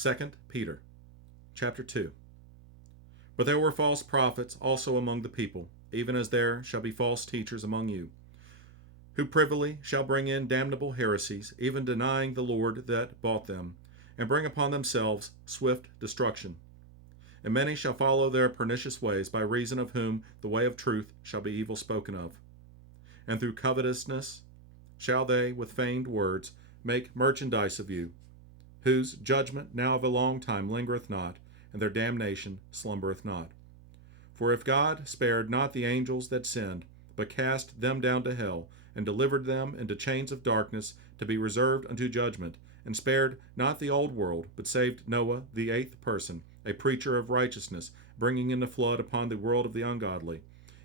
2 Peter chapter 2. But there were false prophets also among the people, even as there shall be false teachers among you, who privily shall bring in damnable heresies, even denying the Lord that bought them, and bring upon themselves swift destruction. And many shall follow their pernicious ways, by reason of whom the way of truth shall be evil spoken of. And through covetousness shall they with feigned words make merchandise of you, whose judgment now of a long time lingereth not, and their damnation slumbereth not. For if God spared not the angels that sinned, but cast them down to hell, and delivered them into chains of darkness to be reserved unto judgment, and spared not the old world, but saved Noah the eighth person, a preacher of righteousness, bringing in the flood upon the world of the ungodly,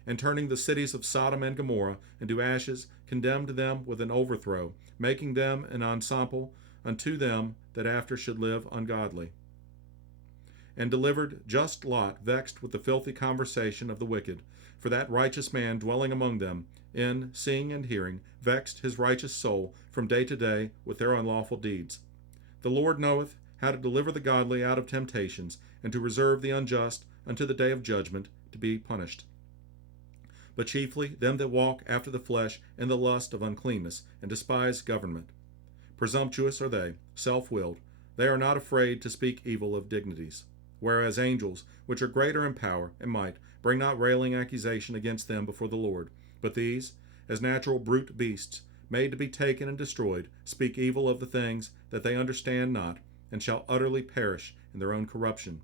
and turning the cities of Sodom and Gomorrah into ashes, condemned them with an overthrow, making them an ensample unto them that after should live ungodly, and delivered just Lot, vexed with the filthy conversation of the wicked. For that righteous man dwelling among them, in seeing and hearing, vexed his righteous soul from day to day with their unlawful deeds. The Lord knoweth how to deliver the godly out of temptations, and to reserve the unjust unto the day of judgment, to be punished. But chiefly them that walk after the flesh in the lust of uncleanness, and despise government. Presumptuous are they, self-willed. They are not afraid to speak evil of dignities. Whereas angels, which are greater in power and might, bring not railing accusation against them before the Lord. But these, as natural brute beasts, made to be taken and destroyed, speak evil of the things that they understand not, and shall utterly perish in their own corruption,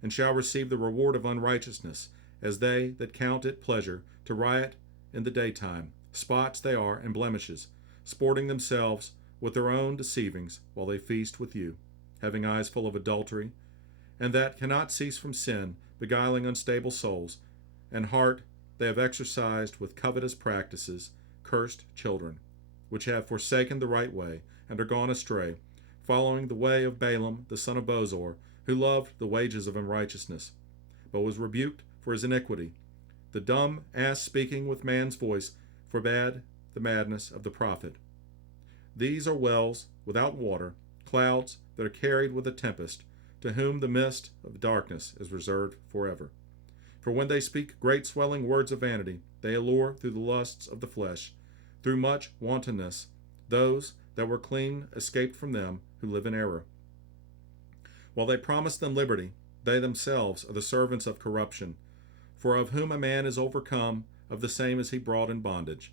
and shall receive the reward of unrighteousness, as they that count it pleasure to riot in the daytime. Spots they are and blemishes, sporting themselves with their own deceivings, while they feast with you, having eyes full of adultery, and that cannot cease from sin, beguiling unstable souls, and heart they have exercised with covetous practices, cursed children, which have forsaken the right way, and are gone astray, following the way of Balaam the son of Bosor, who loved the wages of unrighteousness, but was rebuked for his iniquity. The dumb ass speaking with man's voice forbade the madness of the prophet. These are wells without water, clouds that are carried with a tempest, to whom the mist of darkness is reserved forever. For when they speak great swelling words of vanity, they allure through the lusts of the flesh, through much wantonness, those that were clean escaped from them who live in error. While they promise them liberty, they themselves are the servants of corruption. For of whom a man is overcome, of the same is he brought in bondage.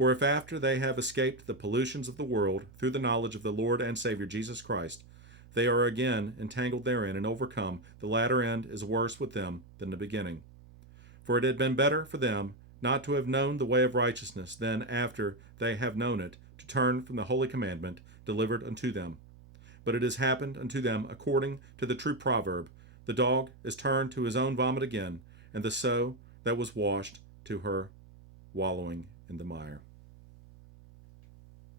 For if after they have escaped the pollutions of the world through the knowledge of the Lord and Savior Jesus Christ, they are again entangled therein and overcome, the latter end is worse with them than the beginning. For it had been better for them not to have known the way of righteousness than, after they have known it, to turn from the holy commandment delivered unto them. But it has happened unto them according to the true proverb, the dog is turned to his own vomit again, and the sow that was washed to her wallowing in the mire.